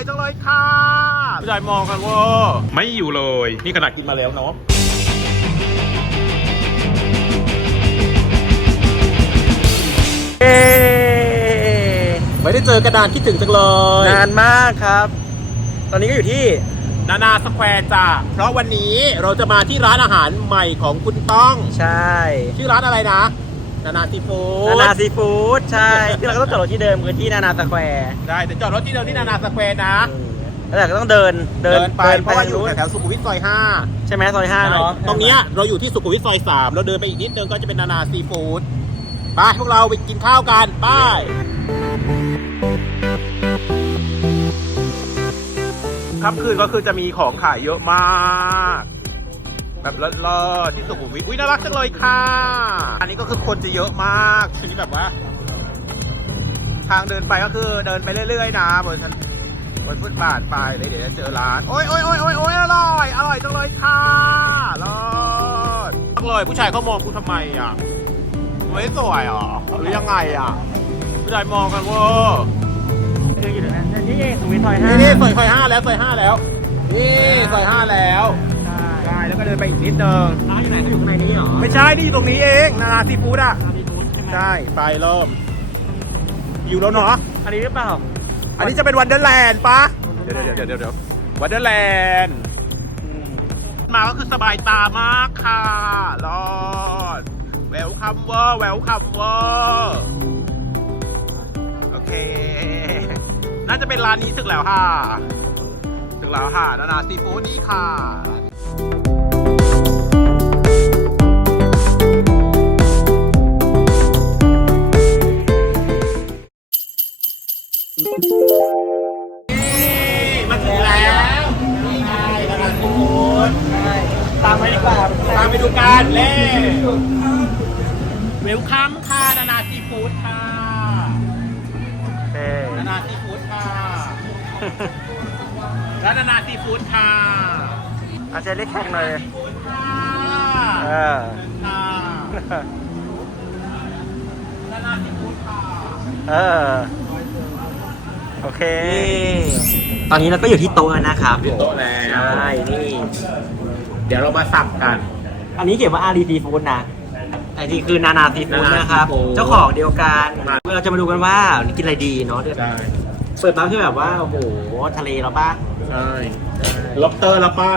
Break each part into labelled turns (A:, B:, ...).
A: อยจังเลยค่ะผู้ชายมองกันว่าไม่อยู่เลย นี่ขนาดกินมาแล้วเนาะ
B: เย้
A: ไม่ได้เจอกระดานคิดถึงจังเลย
B: นานมากครับ ตอนนี้ก็อยู่ที่
A: นานาสแควร์จ้ะ เพราะวันนี้เราจะมาที่ร้านอาหารใหม่ของคุณต้อง
B: ใช่
A: ชื่อร้านอะไรนะ นานาซีฟู้
B: นา
A: ด
B: นาซีฟู้ดใช่ที่เราก็ต้องจอดรถที่เดิมคือที่นานาสแควร์
A: ได้แต่จอดรถที่เดิมที่นานาสแควร์นะ
B: แล้วเราก็ต้องเดินเดิน
A: ไปเพราะว่าอยู่
B: ทงนู้น
A: แถวๆสุขุมวิทซอยห้า
B: ใช่ไหมซอยห้าเนาะ
A: ตรงเนี้ยเราอยู่ที่สุขุมวิทซอยสามเราเดินไปอีกนิดนึงก็จะเป็นนานาซีฟู้ดไปพวกเราไปกินข้าวกันไป ค่ำคืนก็คือจะมีของขายเยอะมาก แบบเลิศๆที่สุขุมวิทอุ้ยน่ารักจังเลยค่ะ อันนี้ก็คือคนจะเยอะมากช่วงนี้แบบว่า ทางเดินไปก็คือเดินไปเรื่อย ๆ นะบนถนนบนฟุตบาทไปเลยเดี๋ยวจะเจอร้าน โอ้ยโอ้ยโอ้ยโอ้ยโอ้ยอร่อย อร่อยจังเลยค่ะรอดจังเลยผู้ชายเขามองกูทำไมอะไม่สวยเหรอหรือยังไงอะผู้ชายมองกันเว่า
B: คืออยู่ตรงนั้นนี่เองสุขุมวิทซอยห้า
A: นี่นี่ซอยซอยห้าแล้วซอยห้าแล้ว นี่ซอยห้าแล้ว
B: ใช่
A: ใช่ แล้วก็เดินไปอีกนิดนึง
B: ร้านอยู่ไหนก็อยู่ข้างในนี้เหรอ
A: ไม่ใช่นี่อยู่ตรงนี้เองนานาซีฟู้ดอะ
B: นานาซีฟู้ดใช่ไหม
A: ใช่ไปเริ่มอยู่แล้วเนาะ
B: อันนี้หรือเปล่า
A: อันนี้จะเป็นวันเดอร์แลนด์ปะเดี๋ยวเดี๋ยวเดี๋ยวเดี๋ยวเดี๋ยววันเดอร์แลนด์มาก็คือสบายตามากค่ะรอดแววคัมเวอร์แววคัมเวอร์โอเค น่าจะเป็นร้านนี้ถึงแล้วค่ะ ถึงแล้วค่ะนานาซีฟู้ดนี่ค่ะ มาถึงแล้วนี่ไงนานาซีฟู้ด
B: ตามไปดีกว่า
A: ตามไปดูกันเล่เวลคัมค่ะนานาซีฟู้ดค่ะนานาซีฟู้ดค่ะร้านนานาซีฟู้ดค่ะ
B: อาจจะเรียกแขกหน่อย
A: ค่ะ
B: เออ
A: ค่ะนานาซีฟู้ดค่ะ
B: เออ โอเค ตอนนี้เราก็อยู่ที่โต๊ะแล้วนะครับ
A: อยู่โต๊ะแล้ว
B: ใช่นี่
A: เดี๋ยวเรามาสับกัน
B: อันนี้เขียนว่าอารีซีฟู้ดนะแต่จริงคือนานาซีฟู้ด
A: นานา
B: นะครับ
A: ซีฟู้ด
B: เจ้าของเดียวกัน
A: มา
B: เราจะมาดูกันว่าวันนี้กินอะไรดีเนาะเดี๋ยว
A: ใช่
B: เปิดปั๊บที่แบบว่า โอ้โห ทะเลเราป่ะ
A: ใช่ล็อบเตอร์ละป้า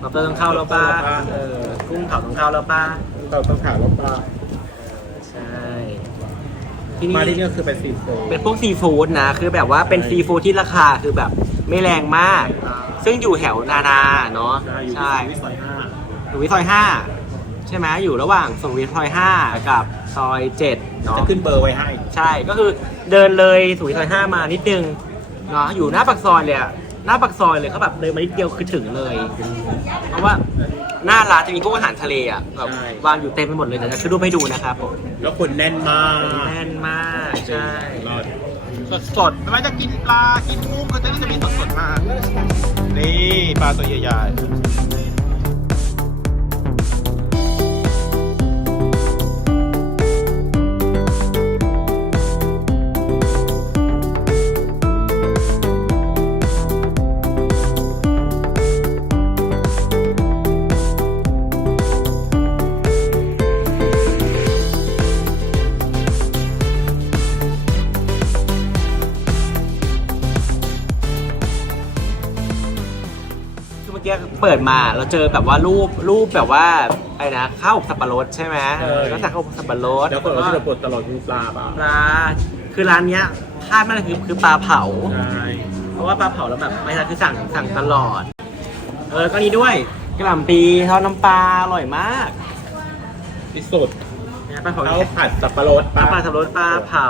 B: เราต้องเข้าแล้วป่ะ
A: เราต้องเข้า
B: เออกุ้งเผาต้องเข้าแล้วป่ะ
A: เราต้องถามล็อบป้า
B: ใช่ ที่
A: มาที่
B: นี่
A: นี่ก็คือเป็นซีฟู้ด
B: เป็นพวกซีฟู้ดนะ คือแบบว่าเป็นซีฟู้ดที่ราคาคือแบบไม่แรงมาก ซึ่งอยู่แถวนานาเนาะ
A: ใช่อยู่ที่วิทซอยห้า
B: สุขุมวิทซอยห้าใช่ไหมอยู่ระหว่างสุขุมวิทซอยห้ากับซอยเจ็ดเนาะ
A: จะขึ้นเบอร์ไว้ให้
B: ใช่ก็คือเดินเลยสุขุมวิทซอยห้ามานิดนึงเนาะอยู่หน้าปากซอยเลยอะ หน้าปากซอยเลยเขาแบบเดินมานิดเดียวคือถึงเลย เพราะว่าหน้าร้านจะมีพวกอาหารทะเลอะแบบวางอยู่เต็มไปหมดเลยเดี๋ยวจะขึ้นรูปให้ดูนะครับผม
A: แล้วคนแน่นมาก
B: แน่นมากใช่
A: สดสดๆไม่ว่าจะกินปลา กินกุ้งคือที่นี่จะมีสดสดๆมาก นี่ปลาตัวใหญ่
B: คื เมื่อกี้เปิดมาเราเจอแบบว่ารูปรูปแบบว่าไอ้นะข้าวอบสับปะรดใช่ไหมเออ ก็สั่งข้าวอบสับปะรด
A: แล้วคนเราที่เราปวดตลอดคือปลาปลา
B: ปลาคือร้านเนี้ยพลาดมากเลยคือคือปลาเผา
A: ใช่
B: เพราะว่าปลาเผาแล้วแบบไม่ใช่คือสั่งสั่งตลอด เออก็นี้ด้วยกระหล่ำปีทอดน้ำปลาอร่อยมาก
A: ที่สุด
B: เนี่ยปลาเผา
A: ข้าวผัดสับปะรด
B: ปลาปลาสับปะรดปลาเผา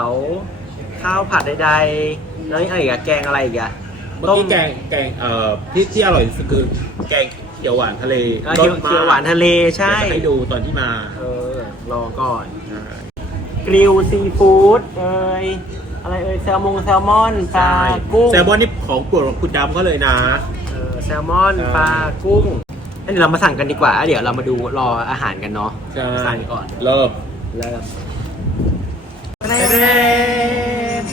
B: ข้าวผัดใดๆแล้วนี่อะไรอีกอะแกงอะไรอีกอะ
A: เมื่อกี้แกงแกงเอ่อที่ที่อร่อยที่สุดคือแกงเขียวหวานทะเล
B: เออเคี่ยว
A: รสมก
B: เคี่ยวหวานทะเลใช่
A: เดี๋ยวจะให้ดูตอนที่มา
B: เออรอก่อน กริลซีฟู้ดเอ้ยอะไรเอ้ยแซลมงแซลมอนปลากุ้ง
A: แซลมอนนี่ของโปรดของคุณดำเขาเลยนะ
B: เออแซลมอน
A: ใช่
B: ปลากุ้งงั้นเดี๋ยวเรามาสั่งกันดีกว่าเดี๋ยวเรามาดูรออาหารกันเนาะ
A: ใช่
B: สั่งก่อน
A: เริ่ม
B: เริ่ม
A: เด้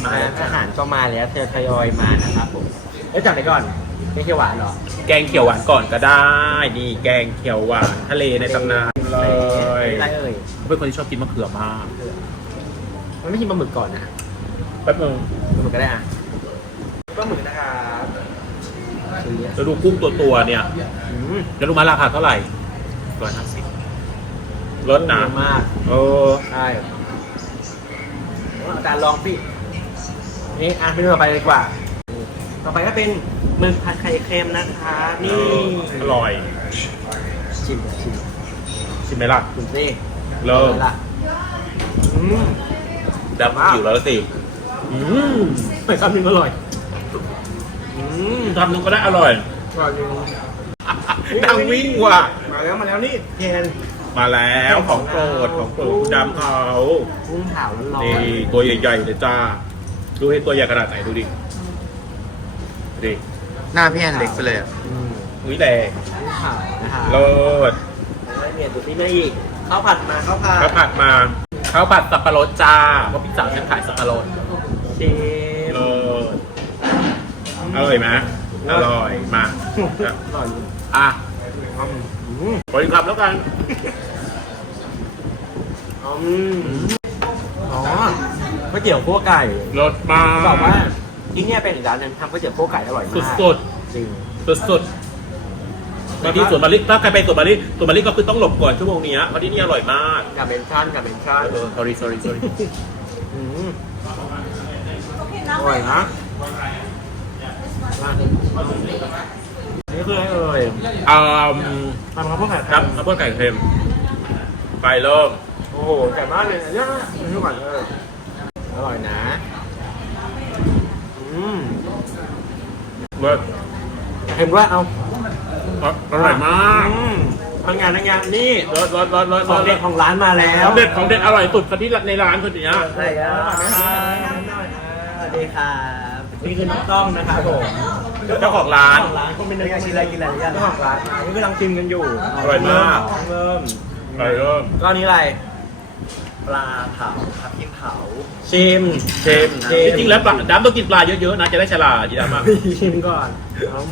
B: มาอาหารก็มาแล้วทยอยๆมานะครับผม แล้วจากไหนก่อนไม่เขียวหวานเหรอ
A: แกงเขียวหวานก่อนก็ได้นี่แกงเขียวหวานทะเลในตำนานเลย
B: อะไรเอ่ย
A: เขาเป็นคนที่ชอบกินมะเขือมาก
B: มันไม่กินปลาหมึกก่อนนะ
A: แป๊บนึง
B: ปลาหมึกก็ได้อะปลาหมึกนะครับ
A: จะดูกุ้งตัวตัวๆเนี่ย
B: อืม
A: จะรู้มาราคาเท่าไหร่ร้อยห้าสิบลดนะ
B: มาก
A: เออ
B: ใช่อาจารย์ลองพี่นี่อะไปดูต่อไปเลยดีกว่า ต่อไปก็เป็นหมึกผัดไข่เค็มนะคะ นี่
A: อร่อย
B: ชิมชิม
A: ชิมไหมล่ะ
B: ชิมสิ
A: เริ่ม
B: ละอืม
A: ดับหิวแล้วสิ
B: อืมไม่คำนึงอร่อย อืม
A: ทำนึงก็ได้อร่อย
B: อร่อยจริง
A: ดังวิ่งว่ะ
B: มาแล้วมาแล้วนี่เทน
A: มาแล้วของโปรดของโปรดคุณดำเขา
B: กุ้งเผาร้อน
A: นี่ตัวใหญ่ๆเลยจ้า ดูให้ตัวใหญ่ขนาดไหนดูดิ ดิ
C: หน้าพี่แอนเล็กไปเลยอะ
B: อืม
A: อุ้ยแรง
B: กุ้งเผานะคะ
A: เลิศ
B: แล้วเนี่ยดูนี่ไม่อีกข้าวผัดมาข้าวผัด
A: ข้าวผัดมาข้าวผัดสับปะรดจ้าเพราะพี่สาวฉันขายสับปะรด
B: ชิม
A: เลิศอร่อยไหมอร่อยมา
B: อร่อย
A: อะ
B: อืม
A: บริกรรมแล้วกัน
B: อืมอ๋อก๋วยเตี๋ยวคั่วไก่
A: รสมา
B: บอกว่า ที่เนี่ยเป็นอีกร้านหนึงทำก๋วยเตี๋ยวคั่วไก่อร่อยมาก
A: สุด
B: จริง
A: สุดสุดๆมาที่สวนมะลิถ้าใครไปสวนมะลิสวนมะลิก็คือต้องหลบก่อนชั่วโมงนี้เพราะที่นี่อร่อยมาก
B: กับเบนชั่นกับเบนชั่น
A: เออ sorry sorry sorry
B: อืมอร่อยนะนี่คืออะไรเอ่ย
A: อ่า
B: ทำข้าวโพดไข่
A: ครับข้าวโพดไก่เค็มไปเริ่ม
B: โอ้โหไก่มากเลยนะเนี่ยนี่ก่อนเอออร่อยนะ อืม
A: เลิศ
B: เห็นว่าเอา
A: อร่อยมาก
B: อืมทำงานทำงานนี่
A: รสรสรสรส
B: ของเด็ดของร้านมาแล้
A: ข
B: ว
A: องเด็ดของเด็ดอร่อยสุดที่ในร้านคนนี้
B: ใช่ครับสวัสดีครับนี่คือน้องต้องนะครับผม
A: เจ้าของร้าน
B: เจ้ของร้านเขาเป็นอะไรกินอะไรกินอะไรกันเจ้าของร้านมานี่กำลังชิมกันอยู่
A: อร่อยมาก
B: เริ่ม
A: ไปเริ่ม
B: ก็อันนี้อะไร
C: ปลาเผาทับทิมเผา
B: ชิม
A: เค็มจริงๆแล้วปลาดำต้องกินปลาเยอะๆนะจะได้ฉลาดดีดำมาก
B: ชิมก่อนอืม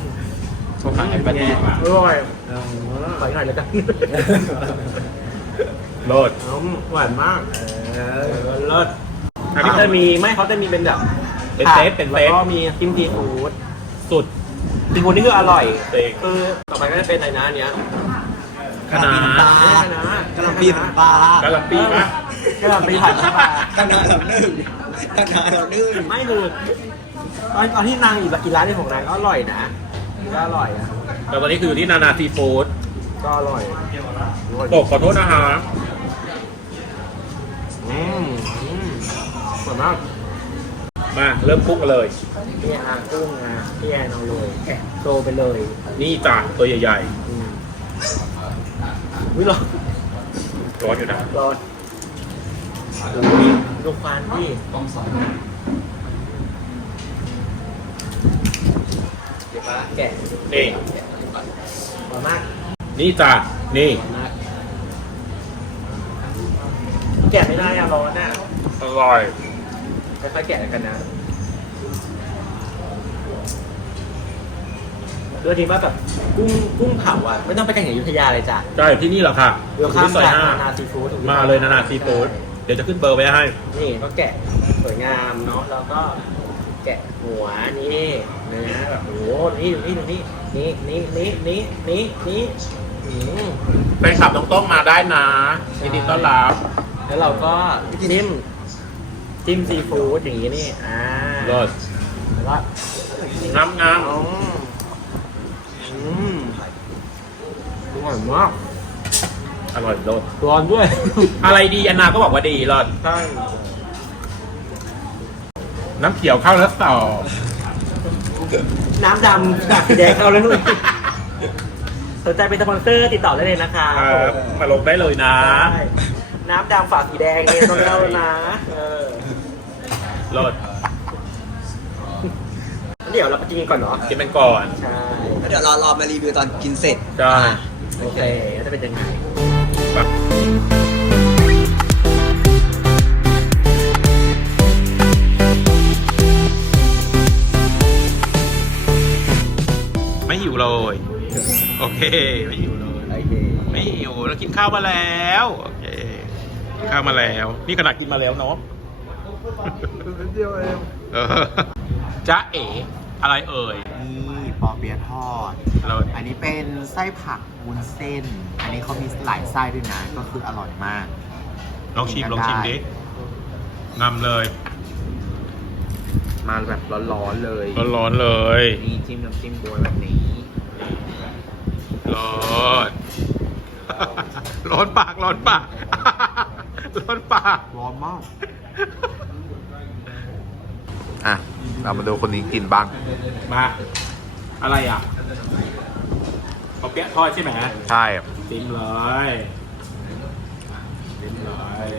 A: เขาขายปลาดี
B: อร่อยขออีกหน่อยแล้วกัน
A: โลด
B: อืมหวานมากเออเลิศ
A: อันนี้
B: เขาจะมีไม่เขาจะมีเป็นแบบ
A: เป็นเซตเป็นเซต
B: แล้วก็มีจิ้มซีฟู้ด
A: สุด
B: ซีฟู้ดนี่คืออร่อย
A: เต็ง
B: คือต่อไปก็จะเป็นอะไรนะอันเนี้ย
A: คณะ
C: ปลา
B: คณะ
C: กะหล่ำปีผัดปลากะ
A: หล่ำปีมะ
B: กะหล่ำปีผัดน้ำปลา
C: คณะลำนึ่งคณะลำนึ่ง
B: ไม่คือตอนตอนที่นางอีกอีกร้านหนึงของนางก็อร่อยนะก็อร่อยอะ
A: แต่ตอนนี้คืออยู่ที่นานาซีฟู้ด
B: ก็อร่อย
A: โอ้ขอโทษนะฮะ
B: อืมอืมอร่อยมาก
A: มาเริ่มคุกกันเลย
B: พี่อากุ้งนะพี่แอนเอาเลยโตไปเลย
A: นี่จ้ะตัวใหญ่
B: อืมวิรอ
A: ๆร้อนอยู่นะ
B: รอโอ้ย ดูควันพี่ต้องสอนเดี๋ยวปลาแกะ
A: นี่
B: อร่อยมาก
A: นี่จ้ะนี่
B: มากแกะไม่ได้อะร้อนอะ
A: อร่อย
B: ค่อยๆแกะกันนะเรื่องนี้ว่าแบบกุ้งกุ้งเผาอะ ไม่ต้องไปกันอย่างอยุธยาเลยจ้ะ
A: ใช่ที่นี่แหละค่ะ
B: เดี๋ยวข้าม
A: ที่ซอย
B: จาก
A: ห้า
B: นานาซีฟู้ด
A: มาเลยนานาซีฟู้ด เดี๋ยวจะขึ้นเบอร์ไว้ให้
B: นี่ก็แกะสวยงามเนาะแล้วก็แกะหัวนี่นะแบบโอ้โหนี่นี่นี่นี่นี่นี่นี่นี่นี่อืม
A: แฟนคลับน้องต้องมาได้นะยินดีต้อนรับ
B: แล้วเราก็จิ้มจิ้มซีฟู้ดอย่างนี้นี่อ่า
A: เลิศ
B: แล้วก็
A: งามงาม
B: อืมอร่อยมาก
A: อร่อยโลด
B: ร้อนด้วย
A: อะไรดีอันนาก็บอกว่าดีเลิศ
B: ใช่
A: น้ำเขียวเข้าแล้วต่อ
B: น้ำดำจากสีแดงเข้าแล้วด้วยสนใจเป็นสปอนเซอร์ติดต่อได้เลยนะคะ
A: ครับมาลงได้เลยนะ
B: ใช่น้ำดำฝาสีแดงเนี่ยต้องเข้าแล้วนะเออ
A: เลิศ
B: เดี๋ยวเราไปกินกันก่อนเนาะ
A: กินเป็นก่อน
B: ใช่
C: แล้วเดี๋ยวรอรอมารีวิวตอนกินเสร็จ
A: ใช่
B: โอเคแล้วจะเป็นยังไง
A: หิวเลย โอเค ไม่หิวเลย
C: โอเค
A: ไม่หิวเรากินข้าวมาแล้ว โอเคกินข้าวมาแล้ว นี่ขนาดกินมาแล้วเนาะ
C: เดียวเอง
A: เออจ๊ะเอ๋อะไรเอ่ย
D: นี่ปอเปี๊ยะทอด
A: เรา
D: อันนี้เป็นไส้ผักวุ้นเส้น อันนี้เขามีหลายไส้ด้วยนะ ก็คืออร่อยมาก
A: ลองชิมลองชิมดินำเลย
D: มาแบบร้อนๆเลย
A: ร้อนๆเลย
D: นี่จิ้มน้ำจิ้มบวยแบบนี้
A: ร้อนร้อนปากร้อนปากร้อนปาก
D: ร้อนมาก อะ เรามาดูคนนี้กินบ้าง
A: มา อะไรอะปอเปี๊ยะทอดใช่ไหม
D: ใช่
A: จิ้มเลยจิ้มเลย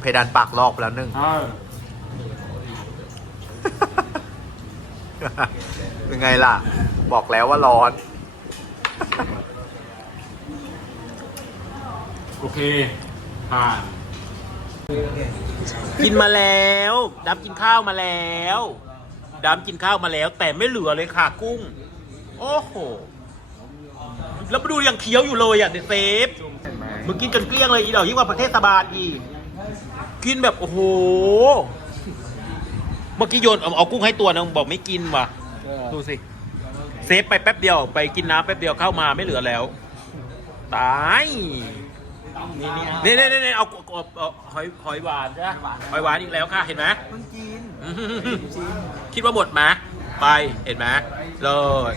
D: เพดานปากลอกไปแล้วหนึ่ง
A: อ้าว
D: เป็นไงล่ะ บอกแล้วว่าร้อน
A: โอเค ผ่าน กินมาแล้วดับกินข้าวมาแล้วดับกินข้าวมาแล้ว แต่ไม่เหลือเลยค่ะกุ้ง โอ้โห แล้วมาดูยังเคี้ยวอยู่เลยอะเดเซฟมึงกินจนเกลี้ยงเลยอีดอกยิ่งกว่าประเทศบาลอีกกินแบบโอ้โห เมื่อกี้โยนเอาเอากุ้งให้ตัวนึงบอกไม่กินว่ะ ดูสิ เซฟไปแป๊บเดียว ไปกินน้ำแป๊บเดียวเข้ามาไม่เหลือแล้ว ตายนี่นี่นี่นี่เอาเอาเอาหอยหอยหวานใช่ไหมหอยหวานอีกแล้วค่ะเห็นไหม
C: มันกิน
A: คิดว่าหมดไหมไปเห็นไหมเลิศ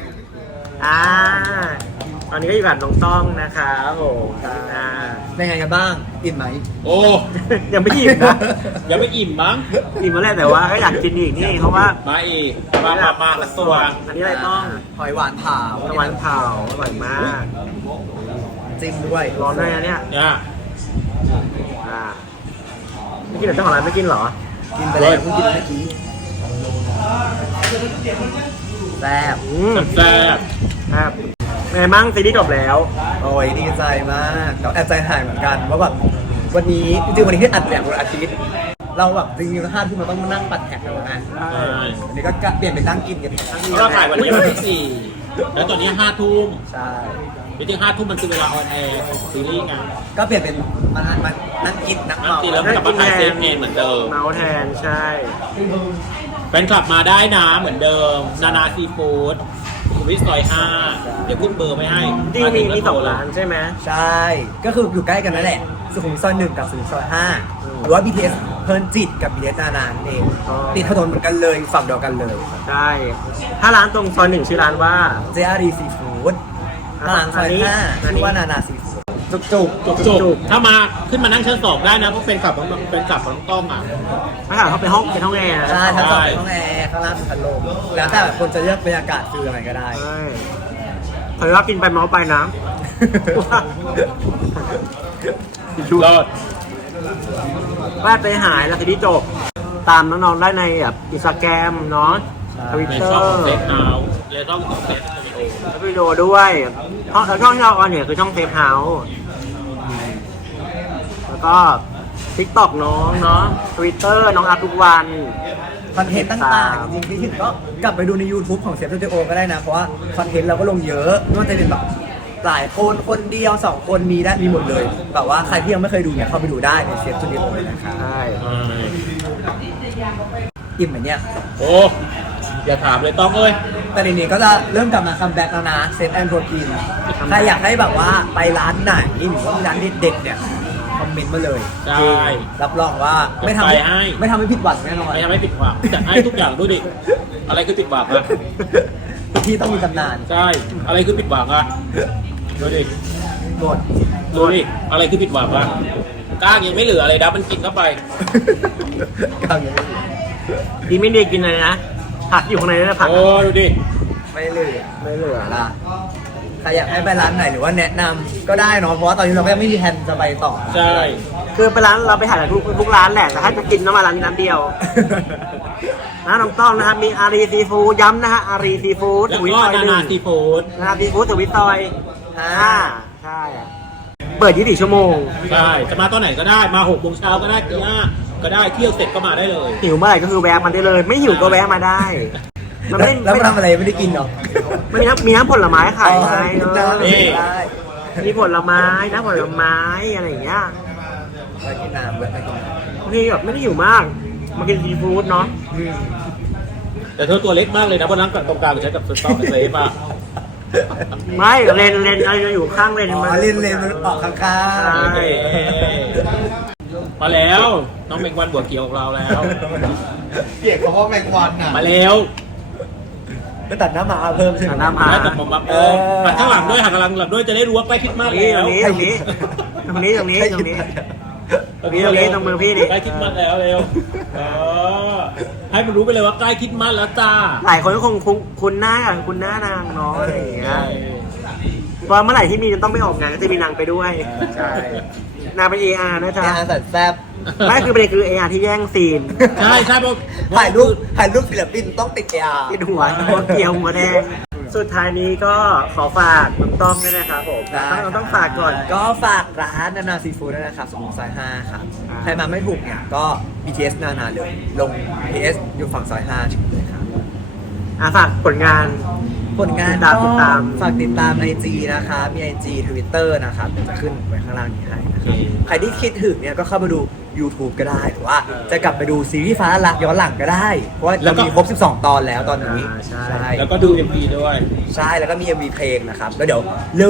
B: อ่า ตอนนี้ก็อยู่กับน้องต้องนะครับผมอ่า
C: เป็นไงกันบ้างอิ่มไหม
A: โอ้
B: ยังไม่อิ่มนะ
A: ยังไม่อิ่มมั้ง
B: อิ่มมาแล้วแต่ว่าก็อยากกินอีกนี่เพราะว่า
A: มาอีกมามามาละตัว
B: อันนี้อะไรต้อง
C: หอยหวานเผา
B: ตะวันเผาอร่อยมาก
C: จิ้มด้วย
B: ร้อนด้วยนะเนี่ย
A: เนี่ย
B: อ่าไม่กินเหรอเจ้าของร้านไม่กินเหรอ
C: กินไปแล้วเพิ่งกินเมื่อกี้แซ่บ
B: อืม
A: แซ่บ
B: ครับ ไงมั่งซีรีส์จบแล้ว
C: โอ้ยดีใจมากก็แอบใจหายเหมือนกันว่าแบบวันนี้จริงๆวันนี้ที่อัดแบบวันอาทิตย์เราแบบจริงๆห้าทุ่มเราต้องมานั่งปัดแท็กกันแล้วไง
A: ใช่
C: วันนี้ก็เปลี่ยนเป็นนั่งกินกันนั่งกิน
A: เราถ่ายวันที่วันที่สี่แล้วตอนนี้ห้าทุ่ม
C: ใช่
A: จริงๆห้าทุ่มมันคือเวลาออนแอร์ของซีรีส์ไง
C: ก็เปลี่ยนเป็นมานั่งมานั่งกินนั่ง
A: นั่ง
C: เมา
A: กินแล้วกลับมาถ่ายเซฟเองเหมือนเดิม
B: เมาส์แทนใช่
A: แฟนคลับมาได้นะเหมือนเดิม นานาซีฟู้ด สุวิทซอยห้าเดี๋ยวขึ้นเบอร์ไม่ให้
B: จริงมีมีสองร้านใช่ไหม
C: ใช่ ก็คืออยู่ใกล้กันนั่นแหละ สุขุมวิทซอยหนึ่งกับสุขุมวิทซอยห้า
B: อืม
C: หรือว่า BTS เพลินจิตกับ BTS นานานเอง
B: อ๋อ
C: ติดถนนเหมือนกันเลยฝั่งเดียวกันเลย
B: ใช่ ถ้าร้านตรงซอยหนึ่งชื่อร้านว่า
C: JRD Seafood
B: อะ
C: ร้านซอย
B: อันนี้
C: ห้า
B: อันนี้
C: ชื่อว่านานาซีฟู้ด จุกจุก
A: จุก
B: จุ
A: จุ
B: ก
A: กถ้ามาขึ้นมานั่งชั้นสองได้นะเพราะเป็นขับของเป็นขับของต้องอะ
B: ถ้าถามเขาเป็นห้องเป็นห้องแอร์
C: ใช่ทั้งสอง
A: ใช่
C: เป็นห้องแอร์ข้างล่างเป็นพัดลมแล้วแต่คนจะเลือกบรรยากาศคืออะไรก็ได้
B: ใช่เผยว่ากินไปเมาส์ไปนะ
A: เลิศ
B: ว่าไปหายแล้วทีนี้จบ ตามน้องๆได้ในแบบอินสตาแกรมเนาะทวิต
A: ใน
B: เตอ
A: ช่องของ
B: ร์
A: เซฟเฮาส์ในช่องของเซฟสตูดิโอ
B: วิดีโอด้วยช่องช่องที่เราออนเนี่ยคือช่องเซฟเฮาส์ แล้วก็ทิกตอกน้องเนาะทวิตเตอร์น้องอัพทุกวัน
C: คอนเทนต์ต่างๆจริงๆที่ถึงก็กลับไปดูใน YouTube ของเซฟสตูดิโอก็ได้นะ เพราะว่าคอนเทนต์เราก็ลงเยอะไม่ว่าจะเป็นแบบหลายคนคนเดียวสองคนมีได้มีหมดเลยแบบว่าใครที่ยังไม่เคยดูเนี่ยเข้าไปดูได้ในเซฟสตูดิโอเลยนะครับ
B: ใช่
A: ใช่
C: อิ่มเหมือนเนี่ย
A: โอ้ อย่าถามเลยต้องเอ้ย
C: แต่เดี๋ยวนี้ก็จะเริ่มกลับมาคัมแบ็กแล้วนะเซฟแอนโปรตีนใครอยากให้แบบว่าไปร้านไหนหรือว่าร้านเด็ดๆเนี่ยคอม เมนต์มาเลย
A: ใช่
C: รับรองว่าไม่ทำ
A: ไปให้
C: ไม่ทำให้ผิดหวังแน่นอน
A: ไม่ทำให้ผิดหวังแต่ให้ทุกอย่างดูดิอะไรคือผิดหวังอะ
C: ที่ต้องมีตำนาน
A: ใช่อะไรคือผิดหวังอะดูดิ
C: หมด
A: ดูดิอะไรคือผิดหวังอะก้างยังไม่เหลืออะไรดับมันกินเข้าไป
C: กำยัง
B: ดีไม่ดีกินอะไรนะ ผักอยู่ข้างในด้วยนะผัก
A: โอ้ดูดิ
C: ไม่เหลือ
B: ไม่เหลือ
C: ละ ใครอยากให้ไปร้านไหนหรือว่าแนะนำก็ได้เนาะเพราะว่าตอนนี้เราก็ยังไม่มีแผนจะไปต่อ
A: ใช่
B: คือไปร้านเราไปถ่ายทุกทุกร้านแหละแต่ถ้าจะกินต้องมาร้านนี้ร้านเดียวนะน้องต้องนะครับมีอารีซีฟู้ดย้ำนะฮะอารีซีฟู้ด
A: แล้ว
B: วิท
A: ก็
B: ซอย
A: นา
B: หนึ่
A: นางซีฟู้ด
B: นาซีฟู้ดสวิตซอย
C: อ่า
B: ห้าใช่อะเปิด 24 ชั่วโมง
A: ใช่จะมาตอนไหนก็ได้มาหกโมงเช้าก็ได้ตีห้าก็ได้เที่ยวเสร็จก็มาได้เลย
B: หิวเมื่อไหร่ก็คือแวะมาได้เลย ไม่หิวก็แวะมาได้ มันไม่
C: แล้ว
B: ไม่
C: มันทำอะไรไม่ได้กินเหรอ
B: มันมีน้ำมีน้ำผลไม้ขายไงเออ
C: ได้ได้
B: มีผลไม้น้ำผลไม้อะไรอย่างเงี้ย
C: ไปกินน้ำเว้ยไปกินน้
B: บางทีแบบไม่ได้หิวมาก มากินซีฟู้ดเนาะำ
C: อืม
A: แต่เธอตัวเล็กมากเลยนะเพราะนั่งกับตรงกลางใช้กับสต๊อกเซฟอะ
B: ไม่เลนเลนอะไรอยู่ข้างเลน
C: อ๋
B: มั
C: อเล่นเล่นมันออกข้าง
B: ใช่
A: มาแล้ว น้องแมงวันบวกเขียวของเราแล้ว
D: เกลียดเขาว่าแมงวันอะ
A: มาแล้ว
C: ๆ ไปตัดหน้ามาเพิ่มใช่ไหม
B: ตัดหน้ามา
A: แล้วแต่ผมมาโอ้หันข้างหลังด้วยหันข้างหลังหลังด้วยจะได้รู้ว่าใกล้คริดมาก
B: นี่
A: แล้
B: ตร
A: ว
B: งนี้ตรงนี้ตรงนี้ตรงนี้ตรงนี้ ตรงนี้ตรงนี้ตรงมือพี่นี่
A: ใกล้คริดมากแล้วเร็วเออให้มันรู้ไปเลยว่าใกล้คริดมากแล้วจ้า
B: หลายคนก็คงคุ้นคุ้นหน้ากันคุ้นหน้านางเนาะอะไรอย่างเงี้ยเพราะเมื่อไหร่ที่มีจะต้องไปออกงานก็จะมีนางไปด้วย
C: ใช่
B: นางเป็น AR นะจ๊ะ
C: เนี่ยอาสัตว์แซ่บ
B: ไม่คือประเด็นคือ AR ที่แย่งซีน
A: ใช่ใช่เพราะ
C: ถ่ายรูปถ่ายรูปศิลปินต้องติดเออาร์
B: ที่หัวหัวเกียวหัวแดงสุดท้ายนี้ก็ขอฝากน้องต้องด้วยนะครับผมต้องต้องฝากก่อน
C: ก็ฝากร้านนานาซีฟู้ดด้วยนะครับสมุทรซอย5ครับ
B: อ่า
C: ใครมาไม่ถูกเนี่ยก็ BTS นานาเลยลง BTS อยู่ฝั่งซอย5ถึงเลยครับ
B: อะฝากผลงาน
C: ผลงาน
B: ติดตาม
C: ก็
B: ติดตาม
C: ฝากติดตาม IG นะคะ มี IG Twitter นะครับเดี๋ยวจะขึ้นไว้ข้างล่างนี้ให้นะครับ ใครที่คิดถึงเนี่ยก็เข้ามาดู YouTube ก็ได้หรือว่า จะกลับไปดูซีรีส์ฟ้าหลักย้อนหลังก็ได้เพราะว่าเรามีครบ 12 ตอนแล้วตอนนี้
B: อ่าใช่
A: แล้วก็ดู MV ด้วย
C: ใช่แล้วก็มี MV เพลงนะครับแล้วเดี๋ยว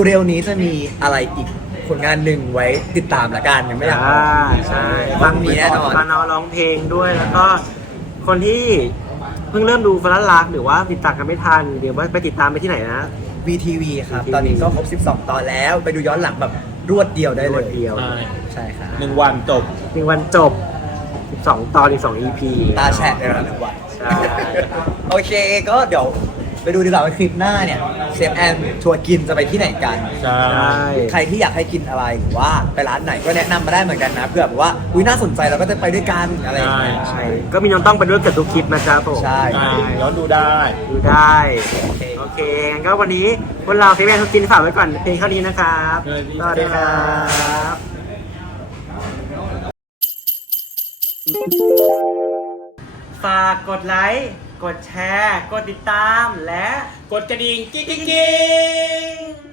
C: เร็วๆนี้จะมีอะไรอีกผลงานหนึ่งไว้ติดตามละกันยังไม่อยากบอก
B: อ่าใช่
C: ฟังมีแน่นอน
B: ฟังน้องร้องเพลงด้วยแล้วก็ คนที่เพิ่งเริ่มดูฟลันลักหรือว่าติดตามกันไม่ทันเดี๋ยวว่าไปติดตามไปที่ไหนนะ
C: VTV ครับ
B: VTV
C: ตอนนี้ก็ครบ 12 ตอนแล้ว ไปดูย้อนหลังแบบ รวดเดียวได้เล
B: รวยดเดียว
A: ใช่
C: ใช่ครับ
A: หนึ่งวันจบ
B: หนึ่งวันจบ 12 ตอนอีก2 EP
C: ตาแฉะเลยนะหนึ่งวัน
B: ใช่
C: โอเคก็เดี๋ยว ไปดูดีกว่าว่าคลิปหน้าเนี่ยเชฟแอมชวนกินจะไปที่ไหนกัน
A: ใช่
B: ใช่
C: ใครที่อยากให้กินอะไรหรือว่าไปร้านไหนก็แนะนำมาได้เหมือนกันนะเพื่อแบบว่าอุ้ยน่าสนใจเราก็จะไปด้วยกันอะไรอย่างเงี้ย
B: ใช่ ก็มีน้องต้องไปด้วยเกับทุกคลิปนะครับผม
C: ใช่
A: ใช่ย้อนดูได้
B: ดูได้
C: โอเค
B: โอเคงั้นก็วันนี้พวกเราเซเว่นทุกกินฝากไว้ก่อนเพียงเท่านี้นะครับ
A: สวัสดีครับ
B: ฝากกดไลค์ กดแชร์ กดติดตามและ
A: กดกระดิ่งกิ๊งกิ๊งกิ๊ง